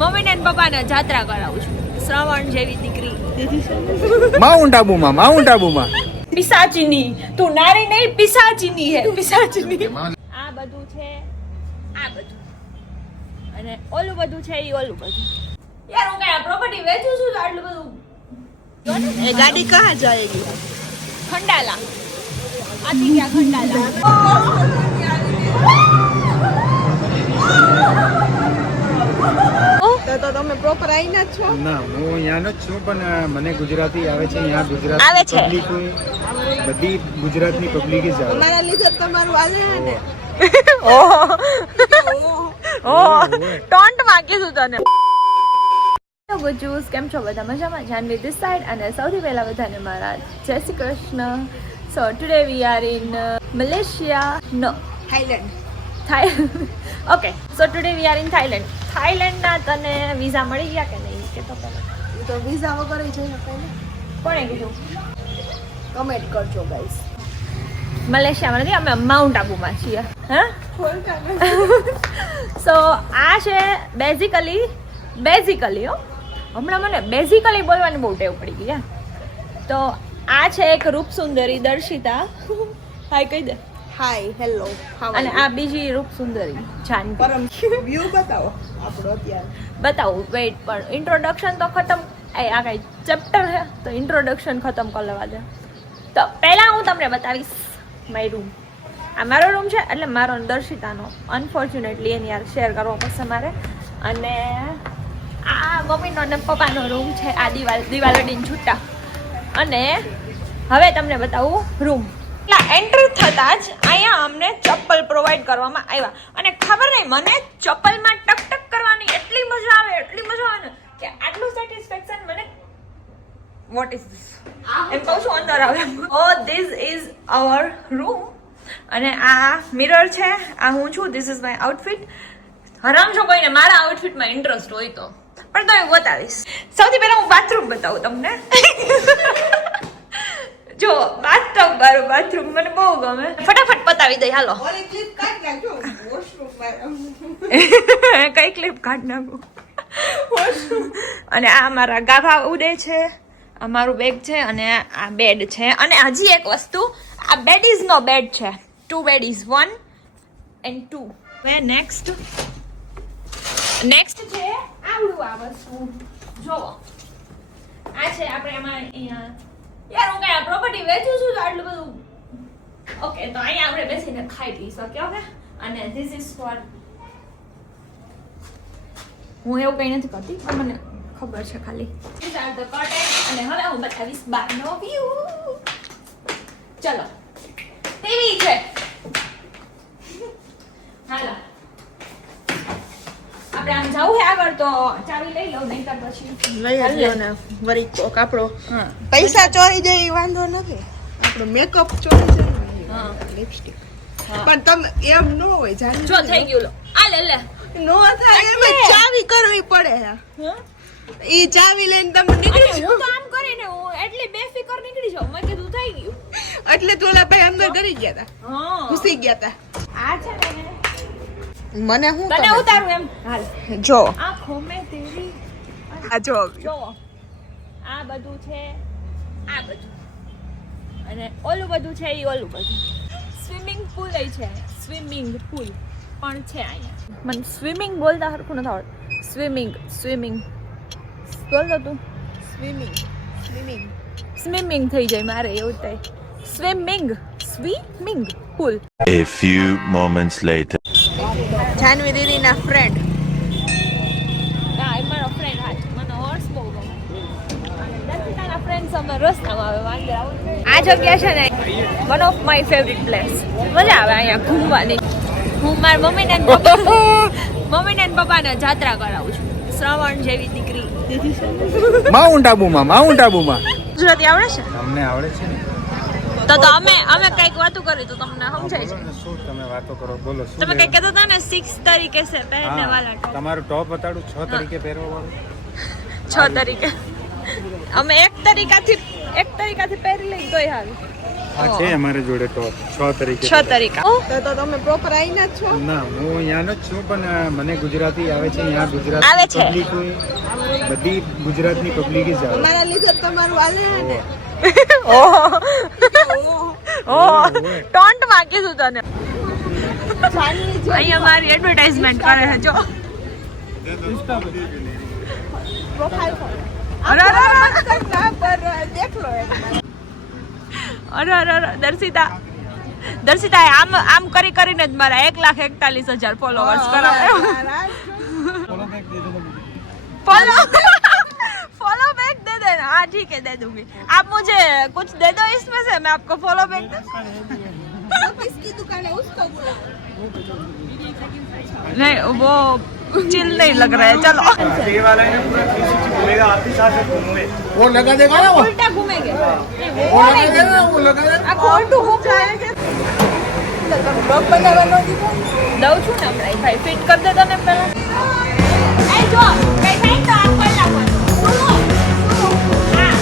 Mummy ને પપ્પાને જાત્રા કરાવું છું. શ્રવણ જેવી દીકરી. માઉન્ટ આબુમાં પિસાચીની. તું નારી નહીં, પિસાચીની હે. પિસાચીની. આ બધું છે, આ બધું. અને ઓલું બધું છે, ઈ ઓલું બધું. યાર હું કઈ આ પ્રોપર્ટી વેચું છું તો આટલું બધું. ये गाड़ी कहाँ जाएगी? ખંડાલા. આથી ગયા ખંડાલા. તો તમે પ્રોપર આઈના જ છો? ના, હું અહીંયાનો જ છું, પણ મને ગુજરાતી આવે છે. અહીંયા આવે ગુજરાતી છે. પબ્લિક, બધી ગુજરાતની પબ્લિક જ આવે. અમારા લીધે તમારું હાલે હે ને. ઓહ ટોન્ટ માં કીધું તને. ગુજ્જુસ, કેમ છો બધા મજામાં? જાનવી ધીસ સાઈડ, અને સૌથી પહેલા બધાને મારા Jai Shri Krishna. So today we are in Malaysia, no Thailand. Okay, so today we are in Thailand. થાઈલેન્ડના તને વિઝા મળી ગયા કે નહીં? કે તો એ તો વિઝા વગર જઈ શકાય ને. કોણે કીધું? કમેન્ટ કરજો ગાઈસ. મલેશિયામાં નથી, અમે માઉન્ટ આબુમાં છીએ. હા, સો આ છે બેઝિકલી હમણાં મને બેઝિકલી બોલવાની બહુ ટેવ પડી ગઈ. તો આ છે એક રૂપસુંદરી દર્શિતા. હાય કહી દે. હાય, હેલો. અને આ બીજી રૂપસુંદરી જાનવી. પરમ વ્યૂ બતાવો આપણો અત્યારે. બતાવું, વેઇટ, પણ ઇન્ટ્રોડક્શન તો ખતમ. આ કઈ ચેપ્ટર છે તો ઇન્ટ્રોડક્શન ખતમ કરી લેવા દે. તો પહેલા હું તમને બતાવીશ માય રૂમ. આ મારો રૂમ છે, એટલે મારો દર્શિતાનો અનફોર્ચ્યુનેટલી એની યાર શેર કરવો પડશે મારે. અને આ મમ્મીનો અને પપ્પાનો રૂમ છે. આ દિવાલ અડીને છૂટા. અને હવે તમને બતાવું રૂમ. એન્ટર થતા જ અહીંયા અમને ચપ્પલ પ્રોવાઈડ કરવામાં આવ્યા. અને ખબર નહીં, મને ચપ્પલમાં ટક કરવાની એટલી મજા આવે ને કે આટલું સેટિસ્ફેક્શન મને. What is this? એમ કહું છું અંદર આવે. Oh this is our room. અને આ મિરર છે, આ હું છું. This is my outfit. હરામ છો કોઈને મારા આઉટફિટમાં ઇન્ટરેસ્ટ હોય તો, પણ તમે બતાવીશ. સૌથી પહેલા હું બાથરૂમ બતાવું તમને. જો બાથટબ, મારું બાથરૂમ મને બહુ ગમે. ફટાફટ પતાવી દઈ, હાલો. ઓલી ક્લિપ કાઢ નાખજો વોશરૂમ. કઈ ક્લિપ કાઢ નાખું? અને આ મારા ગાભા ઉડે છે. આ મારું બેગ છે, અને આ બેડ છે. અને હજી એક વસ્તુ, આ બેડીઝ નો બેડ છે. 2 બેડીઝ, 1 and 2. હવે નેક્સ્ટ છે આવડું આ વસ્તુ. જોવો, આ છે આપણે આમાં અહીંયા. યાર હું કઈ આ પ્રોપર્ટી વેચું છું તો આટલું બધું. ઓકે, તો અહીંયા આપણે બેસીને ખાઈ પી શકીએ. ઓકે, અને ધીસ ઇઝ ફોર. હું એવું કઈ નથી કરતી, પણ મને ખબર છે ખાલી. These are the curtains. અને હવે હું બતાવીશ બહારનો વ્યૂ. ચલો, ટીવી છે. હાલો, આપણે આમ જવું છે આગળ તો ચાવી લઈ લઉં, નહીંતર પછી લઈ આવ્યો ને વરી કોક આપણો પૈસા ચોરી જાય એ વાંધો નથી, આપણો મેકઅપ ચોરી જાય. લિપસ્ટિક પણ તમે એમ ન હોય જાણી. જો થઈ ગયું. લો આ લે નો થાય એમ ચાવી કરવી પડે. ઈ ચાવી લઈને તમે નીકળી હું જાઓ. તો આમ કરીને હું એટલી બેફિકર નીકળી જાઉં. મેં કીધું થઈ ગયું. એટલે તોલા ભાઈ અંદર કરી ગયા હતા, હા, ઘૂસી ગયા હતા. આ છે ને મને હું તને ઉતારું એમ. હાલ, જો આંખો મે તેરી. આ જો જોવો, આ બધું છે, આ બધું, અને ઓલું બધું છે, ઈ ઓલું બધું. સ્વિમિંગ પુલ છે, સ્વિમિંગ પુલ પણ છે અહીંયા. મને સ્વિમિંગ બોલતા હરખું નથી આવડતું. સ્વિમિંગ બોલતો તું. સ્વિમિંગ થઈ જાય મારે એવું થાય. Swimming pool. A few moments later. Janvi દીદીના ફ્રેન્ડ. હા, એ મારો ફ્રેન્ડ. હા, મને હોર્સ બહુ ગમે. અને દર્શિતાના ફ્રેન્ડ્સ અમે રસ્તામાં આવે વાંદે આવું. આ જગ્યા છે ને one of my favourite place. મજા આવે અહીંયા ઘૂમવાની. હું મારા મમ્મીને અને પપ્પાને જાત્રા કરાવું છું. શ્રવણ જેવી દીકરી. માઉન્ટ આબુમાં ગુજરાતી આવડે છે? અમને આવડે છે ને. તો અમે કઈક વાતો કરી તો તમને સમજાય છે. શું તમે વાતો કરો, બોલો. શું તમે કઈક કહેતા હતા ને 6 તરીકે છે પહેરને વાલા ટોપ. તમારું ટોપ બતાડું 6 તરીકે પહેરવા વાળું. 6 તરીકે અમે એક તરીકાથી પહેરી લઈ તોય હાલ. આ છે અમારી જોડે તો 6 તરીકે 6 તરીકે તો તમે પ્રોપર આઈના જ છો? ના હું અહીંયાનો જ છું પણ મને ગુજરાતી આવે છે અહીંયા આવે ગુજરાતી છે. પબ્લિક બધી ગુજરાતની પબ્લિક જ આવે અમારા લીધે જ તમારું હાલે ને. ઓહ ટોન્ટ માં કીધું તને અહીંયા મારી એડવર્ટાઇઝમેન્ટ કરે છે જો પ્રોફાઇલ અરે અરે અરે ના પર દેખ લો અરે દર્શિતા આમ કરીને જ મારા 1,41,000 ફોલોઅર્સ કરાવે फॉलो बैक दे देना हाँ ठीक है दे दूंगी आप मुझे कुछ दे दो इसमें से मैं आपको फॉलो बैक तो किसकी दुकान है उसको बुलाओ नहीं वो चिल नहीं लग रहा है चलो ये वाला है पूरा 360 घूमेगा आपके साथ घूमे वो लगा देगा ना वो उल्टा घूमेंगे वो लगा देगा वो लगा देगा आप उल्टू घूम जाएंगे બ્લોગ બનાવવાનો દીધો દઉં છું ને હમણાં ભાઈ ફિટ કરી દેતો ને પહેલા એ જો કઈ થાય તો આ કોઈ લાગવાનું સુનો હા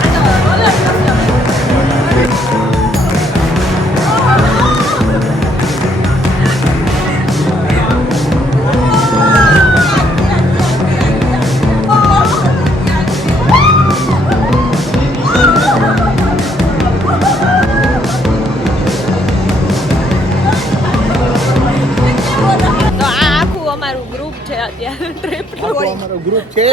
આ તો રોલર ટ્રીપ हमारा ग्रुप છે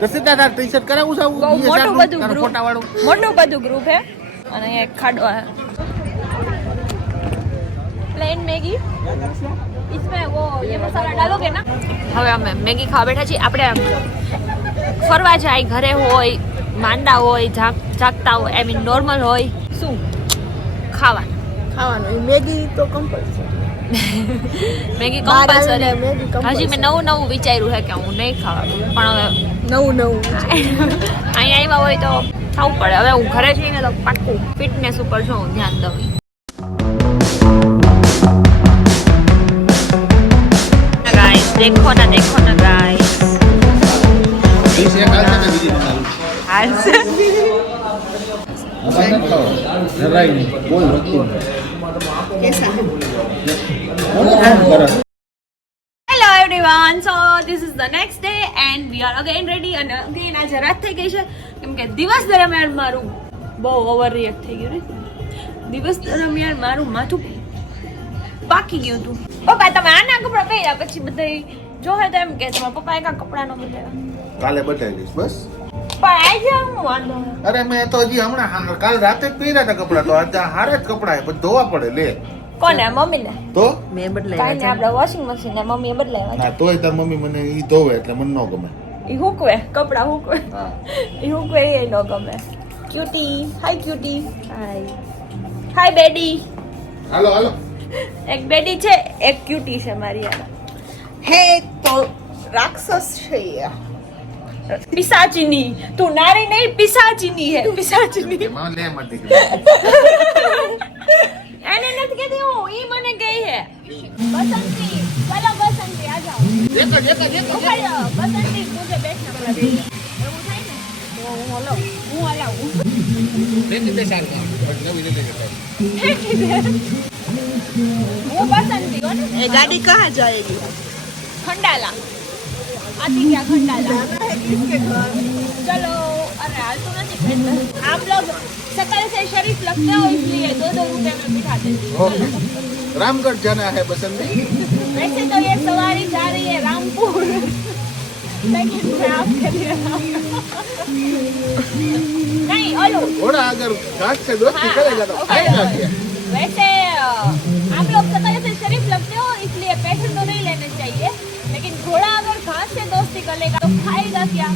દસિતા તાર ટી-શર્ટ કરાવું છે બહુ મોટું બધું ગ્રુપ ફોટા વાળું મોટું બધું ગ્રુપ હે અને અહીંયા એક ખાડો હે પ્લેન મેગી इसमें वो ये मसाला डालोगे ना હવે અમે મેગી ખાવા બેઠા છીએ આપણે ફરવા જાય ઘરે હોય માંડા હોય જાગતા હોય આઈ મીન નોર્મલ હોય શું ખાવાનું મેગી તો કમ્પલસરી મેગી બહાર કમ્પલસરી આવીને મેગી compulsory. હજી મેં નવું વિચાર્યું છે કે હું નહીં ખાવાનું પણ હવે નવું અહીંયા આવ્યા હોય તો ખાવું પડે હવે હું ઘરે જઈને તો પાક્કું ફિટનેસ ઉપર જો હું ધ્યાન દઉં ગાઈસ देखो ना गाइस ડીશ એક હાલશે ને બીજી બનાવું હાલશે અસર ન ખાઓ જરાય નહીં કોઈ વસ્તુ કેસા સરસ hello everyone so this is the next day and we are again ready અને અગેન આજે રાત થઈ ગઈ છે કેમ કે દિવસ દરમિયાન મારું બહુ ઓવર રિએક્ટ થઈ ગયું ને દિવસ દરમિયાન મારું માથું પાકી ગયું હતું પપ્પા તમે આના કપડાં પહેર્યા પછી બધા જોહે તો એમ કે તમારા પપ્પા એકા કપડાં નો બદલ્યા કાલે બતાવી દઈશ બસ પણ આજે હું વાંધો અરે મેં તો હજી હમણાં કાલ રાતે જ પહેર્યા હતા કપડાં તો આજે હારે જ કપડાં છે પણ ધોવા પડે લે કોને મમ્મીને તો મેં કાંઈ બદલાય નહીં આપણે વોશિંગ મશીન ને મમ્મીએ બદલાવ્યા ના તોય તાર મમ્મી મને ઈ ધોવે એટલે મને ન ગમે એ હુકવે કપડાં હુકવે હા એ હુકવે એ ન ગમે ક્યુટી હાય બેડી હાલો હાલો એક બેડી છે એક ક્યુટી છે મારી યાર હે તો રાક્ષસ છે પિસાચીની તું નારી નહીં પિસાચીની હે પિસાચીની એમાં લે મત એને નથી કહેતી હું ઈ મને કહી હે બસંતી ચલો બસંતી આ જાઓ દેખો દેખો દેખો ઉખાડો બસંતી મુझे બેઠના પડા દે એવું થાય ને તો હું હલાવું દેખી દે સાલ નવી નવી હું બસંતી હો ને એ ગાડી કહાં જાયેગી ખંડાલા आती क्या खंडाला किसके घर चलो अरे हाल तो नहीं पहनना आप लोग शकल से शरीफ लगते हो इसलिए 2-2 रुपए में बिठा देती हूँ ओके रामगढ़ जाना है बसंती वैसे तो ये सवारी जा रही है रामपुर लेकिन मैं आपके लिए नहीं ओलो थोड़ा अगर घाट से दोस्ती करेगा तो खाएगा क्या वैसे आप लोग शकल से शरीफ लगते हो इसलिए पैसे तो नहीं लेने चाहिए लेकिन घोड़ा अगर घास से दोस्ती कर लेगा तो खाएगा क्या